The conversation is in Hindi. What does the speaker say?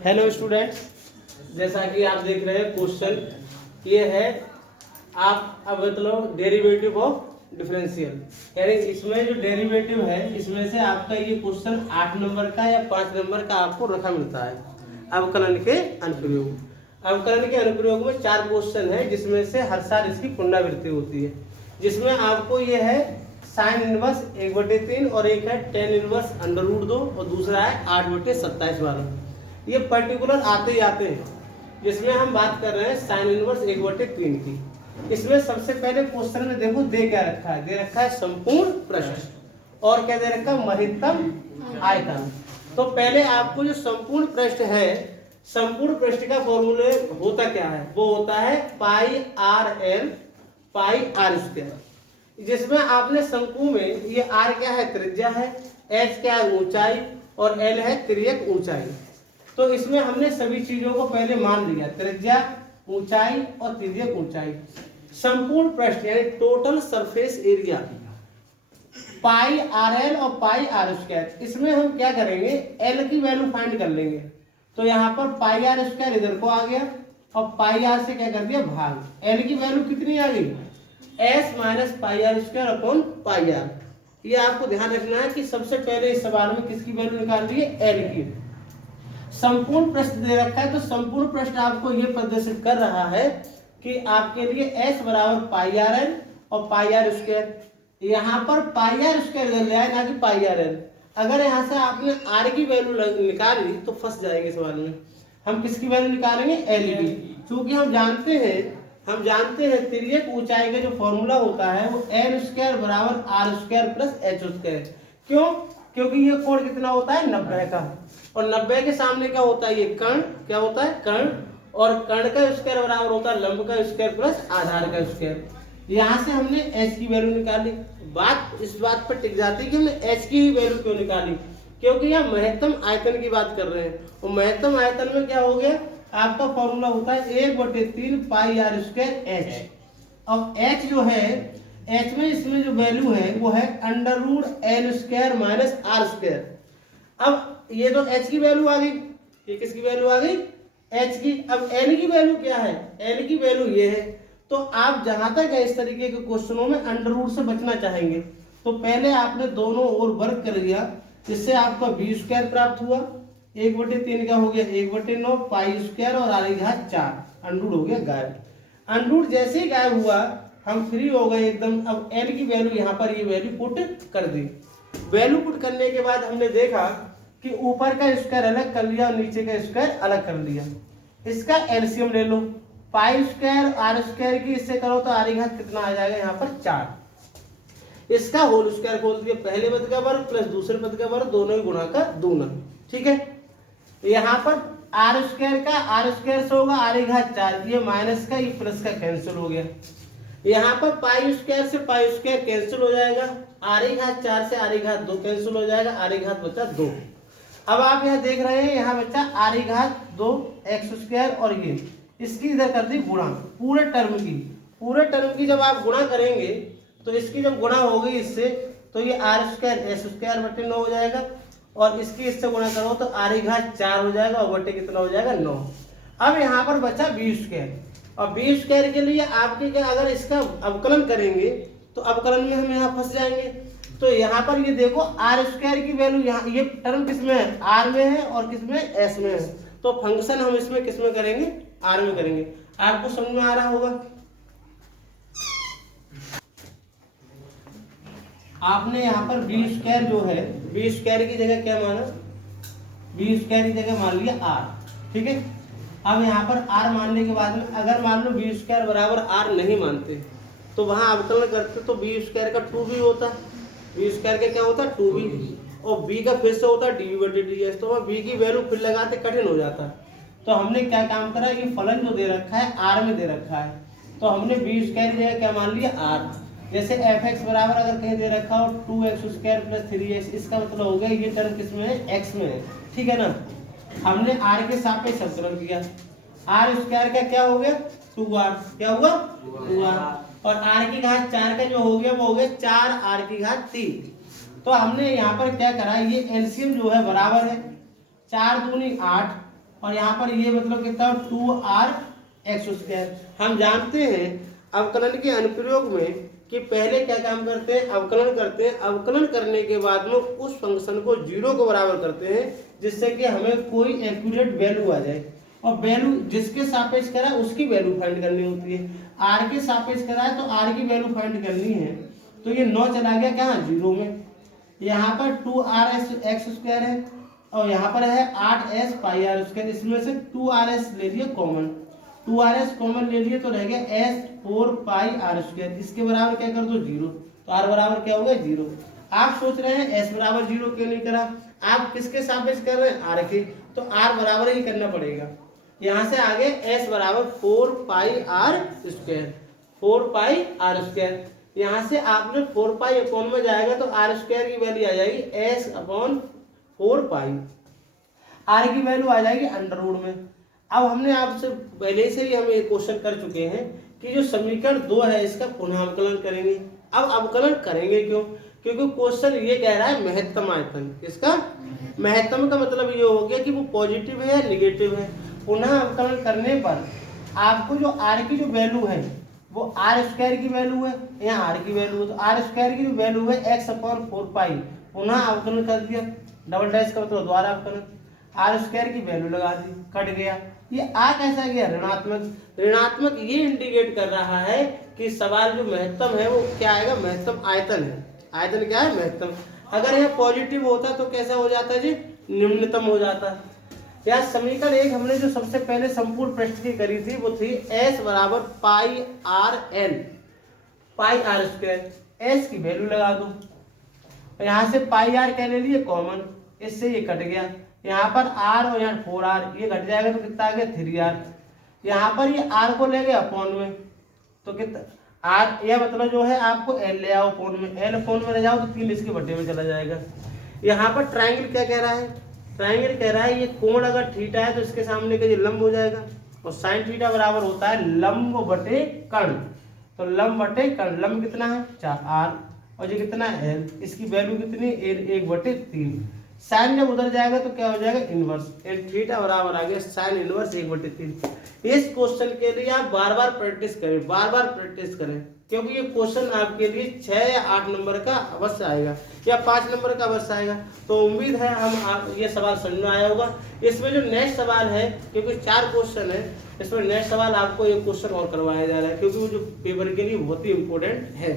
हेलो स्टूडेंट्स, जैसा कि आप देख रहे हैं क्वेश्चन ये है। आप अब मतलब डेरिवेटिव ऑफ डिफरेंशियल, यानी इसमें जो डेरिवेटिव है इसमें से आपका ये क्वेश्चन 8 नंबर का या 5 नंबर का आपको रखा मिलता है। अवकलन के अनुप्रयोग। अवकलन के अनुप्रयोग में 4 क्वेश्चन है जिसमें से हर साल इसकी पुनरावृत्ति होती है, जिसमें आपको ये है साइन इनवर्स 1/3 और एक है टेन इनवर्स √2 और दूसरा है 8/27 ये पर्टिकुलर आते ही आते हैं, जिसमें हम बात कर रहे हैं साइन इनवर्स 1/3 की। इसमें सबसे पहले क्वेश्चन में देखो दे क्या रखा है, दे रखा है संपूर्ण पृष्ठ और क्या दे रखा है महत्तम आयतन। तो पहले आपको जो संपूर्ण पृष्ठ है, संपूर्ण पृष्ठ का फॉर्मूले होता क्या है, वो होता है pi R L pi are square, जिसमें आपने शंकु में ये आर क्या है त्रिज्या है, एच क्या है ऊंचाई और एल है तिर्यक ऊंचाई। तो इसमें हमने सभी चीजों को पहले मान लिया, त्रिज्या ऊंचाई और तिर्यक ऊंचाई। संपूर्ण पृष्ठ यानी total surface area pi R L और पाई आर स्क्वायर, इसमें हम क्या करेंगे एल की वैल्यू फाइंड कर लेंगे। तो यहाँ पर पाई आर स्क्वायर इधर को आ गया और पाई आर से क्या कर दिया भाग, एल की वैल्यू कितनी आ गई s minus pi are square upon pi r. ये आपको ध्यान रखना है कि सबसे पहले इस सवाल में किसकी वैल्यू निकाल रही है एल की। संपूर्ण पृष्ठ दे रखा है तो संपूर्ण पृष्ठ आपको ये प्रदर्शित कर रहा है कि आपके लिए s बराबर पाई आर एल और पाई आर स्क्वायर। यहाँ पर पाई आर स्क्वायर ले आए ना कि पाई आर एल। अगर यहाँ से आपने r की वैल्यू निकाल ली तो फंस जाएंगे सवाल में। हम किसकी वैल्यू निकालेंगे एल की, क्योंकि हम जानते हैं तिर्यक ऊंचाई का जो फॉर्मूला होता है वो एल स्क्वायर बराबर r square plus h square. क्यों? क्योंकि ये कोण कितना होता है 90 का, और 90 के सामने क्या होता है ये कर्ण, क्या होता है कर्ण, और कर्ण का स्क्वायर बराबर होता है लंब का स्क्वायर प्लस आधार का स्क्वायर। यहाँ से हमने h की वैल्यू निकाली। बात इस बात पर टिक जाती है कि हमने h की ही वैल्यू क्यों निकाली, क्योंकि यहाँ महत्तम आयतन की बात कर रहे हैं और महत्तम आयतन में क्या हो गया आपका फॉर्मूला होता है 1/3 पाई आर स्क्वायर एच। अब h जो है h में इसमें जो वैल्यू है वो है √l square minus r square. अब ये तो h की वैल्यू आ गई, ये किसकी वैल्यू आ गई h की। अब l की वैल्यू क्या है, l की वैल्यू ये है। तो आप जहां तक है इस तरीके के क्वेश्चनों में अंडर रूट से बचना चाहेंगे तो पहले आपने दोनों ओर वर्ग कर लिया, जिससे आपका बी स्क्वायर प्राप्त हुआ, 1/3 का हो गया 1/9 पाई स्क्वायर और आर की घात 4, अंडरूट हो गया गायब। अंडरूट जैसे ही गायब हुआ हम फ्री हो गए एकदम। अब एल की वैल्यू यहाँ पर ये वैल्यू पुट कर दी। वैल्यू पुट करने के बाद हमने देखा कि ऊपर का स्क्वायर अलग कर लिया और नीचे का स्क्वायर अलग कर लिया। इसका एलसीएम ले लो, पाई स्क्वायर आर स्क्वायर की इससे करो तो आर की घात कितना आ जाएगा यहाँ पर 4। इसका होल स्क्वायर खोल दिया, पहले पद का वर्ग प्लस दूसरे पद का वर्ग दोनों ही गुणा का दूना। ठीक है, यहाँ पर आर स्क्वायर का आर स्क्वायर से होगा आर की घात 4, ये माइनस का ये प्लस का कैंसिल हो गया। यहाँ पर पाई स्क्वायर से पाई स्क्वायर कैंसिल हो जाएगा, आर की घात 4 से आर की घात 2 कैंसिल हो जाएगा, आर की घात बचा 2। अब आप यहाँ देख रहे हैं यहाँ बच्चा आर की घात 2 एक्स स्क्वायर और ये इसकी इधर कर दी गुणा पूरे टर्म की जब आप गुणा करेंगे तो इसकी जब गुणा होगी इससे तो ये आर स्क्वायर एस स्क्वायर बटे 9 हो जाएगा, और इसकी इससे गुणा करो तो आर की घात 4 हो जाएगा और बटे कितना हो जाएगा 9। अब यहाँ पर बचा बी स्क्वायर, और बी स्क्वायर के लिए आपके क्या अगर इसका अवकलन करेंगे तो अवकलन में हम यहाँ फंस जाएंगे। तो यहाँ पर ये देखो आर स्क्वायर की वैल्यू यहाँ ये टर्म किसमें है आर में है और किसमें एस में है, तो फंक्शन हम इसमें किसमें करेंगे आर में करेंगे। आपको समझ में आ रहा होगा। आपने यहाँ पर बी स्क्वायर जो है बी स्क्वायर की जगह क्या माना, बी स्क्वायर की जगह मान लिया आर। ठीक है, अब यहाँ पर आर मानने के बाद में अगर मान लो बी स्क्वायर बराबर आर नहीं मानते तो वहां अवकलन करते तो बी स्क्वायर का 2b होता, बी स्क्वायर का क्या होता 2b, और b का फिर से होता dv/ds, तो b की वैल्यू फिर लगाते कठिन हो जाता। तो हमने क्या काम करा, ये फलन जो दे रखा है आर में दे रखा है तो हमने बी स्क्वायर की जगह क्या मान लिया आर। जैसे fx बराबर अगर कहीं दे रखा हो 2x स्क्वायर प्लस 3x, इसका मतलब हो गया ये टर्म किसमें है x में है। ठीक है ना, हमने r के सापेक्ष अवकलन किया, आर स्क्वायर का क्या हो गया 2r, क्या हुआ 2r, और r की घात 4 का जो हो गया वो हो गया 4r की घात 3। तो हमने यहाँ पर क्या करा, ये एलसीएम जो है बराबर है 4 दूनी 8 और यहाँ पर ये मतलब कितना 2r(x²। हम जानते हैं अवकलन के अनुप्रयोग में कि पहले क्या काम करते हैं, अवकलन करते हैं, अवकलन करने के बाद में उस फंक्शन को 0 को बराबर करते हैं जिससे कि हमें कोई एक्यूरेट वैल्यू आ जाए, और वैल्यू जिसके सापेक्ष करा उसकी वैल्यू फाइंड करनी होती है। आर के सापेक्ष करा है तो आर की वैल्यू फाइंड करनी है, तो ये 9 चला गया क्या 0 में। यहाँ पर 2r(x²) है और यहाँ पर है 8s(πr²), इसमें से 2rs ले लिए कॉमन, 2rs कॉमन ले लिए तो रह गया s4πr²। इसके बराबर क्या कर दो 0, तो r बराबर क्या होगा 0। आप सोच रहे हैं s बराबर 0 क्यों नहीं करा, आप किसके सापेक्ष कर रहे हैं r के, तो r बराबर ही करना पड़ेगा। यहाँ से आगे s बराबर 4πr², 4πr²। यहाँ से आपने 4π अपॉन में जाएगा तो r² की वैल्यू आ जाएगी s/4π, r की वैल्यू आ जाएगी अंडर रूट में। अब हमने आपसे पहले से ही हम ये क्वेश्चन कर चुके हैं कि जो समीकरण 2 है इसका पुनः अवकलन करेंगे। अब अवकलन करेंगे क्यों, क्योंकि क्वेश्चन ये कह रहा है महत्तम आयतन। इसका महत्तम का मतलब ये हो गया कि वो पॉजिटिव है या निगेटिव है। पुनः अवकलन करने पर आपको जो r की जो वैल्यू है वो r² की वैल्यू है, यहाँ r की वैल्यू है, तो r² की जो वैल्यू है x/4π, पुनः अवकलन कर दिया, डबल डैश का मतलब द्वारा अवकलन, r² की वैल्यू लगा दी, कट गया। ये आ कैसा गया ऋणात्मक। ऋणात्मक ये इंडिकेट कर रहा है कि सवाल जो महत्तम है वो क्या आएगा, महत्तम आयतन है। आयतन क्या है, महत्तम। अगर यह पॉजिटिव होता तो कैसा हो जाता है जी, निम्नतम हो जाता। या समीकरण 1 हमने जो सबसे पहले संपूर्ण पृष्ठ की करी थी वो थी s बराबर πrl, πr², s की वैल्यू लगा दो, यहाँ से πr क्या ले लिए कॉमन, इससे ये कट गया, यहाँ पर r और यहाँ 4r, ये घट जाएगा तो कितना आ गया 3r। यहाँ पर ये r को ले गया अपॉन में, तो कितना r, यह मतलब जो है आपको l ले आओ अपॉन में, l अपॉन में ले जाओ तो 3 इसके बटे में चला जाएगा। यहाँ पर ट्राइंगल क्या कह रहा है, ट्राइंगल कह रहा है ये कोण अगर थीटा है तो इसके सामने का ये लंब हो जाएगा, और साइन थीटा बराबर होता है लंब बटे कर्ण, तो लंब बटे कर्ण, लंब कितना है 4r और ये कितना है l, इसकी वैल्यू कितनी 1/3। साइन जब उधर जाएगा तो क्या हो जाएगा इनवर्स, एन थीटा बराबर आ गया साइन इनवर्स 1/3। इस क्वेश्चन के लिए आप बार बार प्रैक्टिस करें, बार बार प्रैक्टिस करें, क्योंकि ये क्वेश्चन आपके लिए 6 या 8 नंबर का अवश्य आएगा या 5 नंबर का अवश्य आएगा। तो उम्मीद है आप ये सवाल समझ में आया होगा। इसमें जो नेक्स्ट सवाल है, क्योंकि 4 क्वेश्चन है, इसमें नेक्स्ट सवाल आपको एक क्वेश्चन और करवाया जा रहा है, क्योंकि वो जो पेपर के लिए बहुत ही इंपॉर्टेंट है।